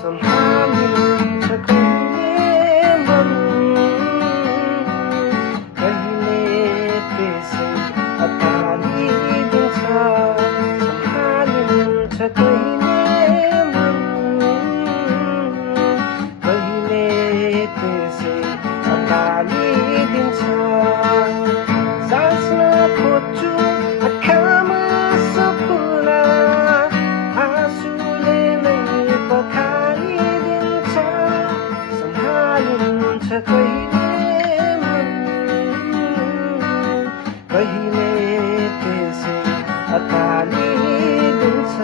सम्हालिन्छ कहिले मन, कहिले त्यसै अत्तालिदिन्छ। सम्हालिन्छ कहिले मन, कहिले त्यसै अत्तालिदिन्छ। साँच्न खोज्छु आँखामा सपना, आँसुले नै पखालिदिन्छ। सम्हालिन्छ कहिले मन, कहिले त्यसै अत्तालिदिन्छ।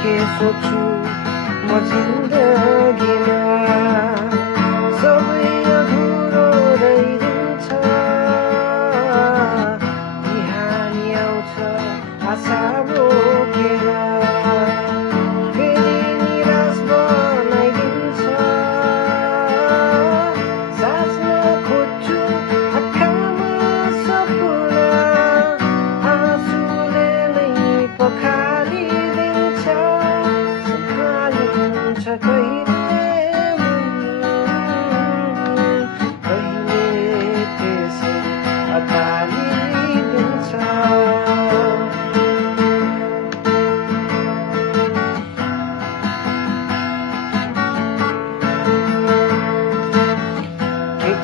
के सोच्छु म जिन्दगीमा, सबै अधुरो रहिरहन्छ। बिहानी आउँछ आशा बोकेर, फेरि निराश बनाइदिन्छ। साँच्न खोज्छु आँखामा सपना, आँसुले नै पखालिदिन्छ। सम्हालिन्छ कहिले मन, कहिले त्यसै अत्तालिदिन्छ।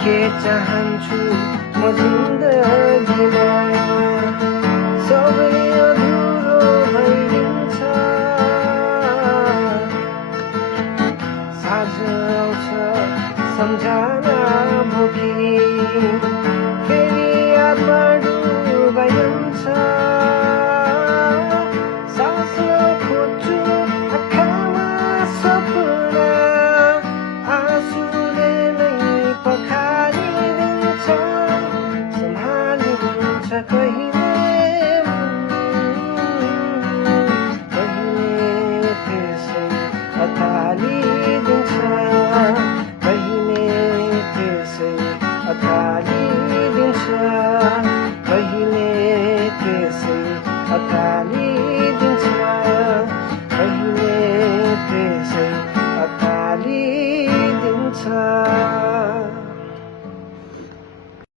के चाहन्छु म जिन्दगीमा, सबै अधुरो भइदिन्छ। साँझ आउँछ सम्झना बोकी, फेरि यादमा डुबाइन्छ। साँच्न खोज्छु आँखामा सपना, आँसुले नै पखालिदिन्छ। सम्हालिन्छ कहिले मन, कहिले त्यसै अत्तालिदिन्छ। कहिले त्यसै अत्तालिदिन्छ, कहिले त्यसै अत्तालिदिन्छ।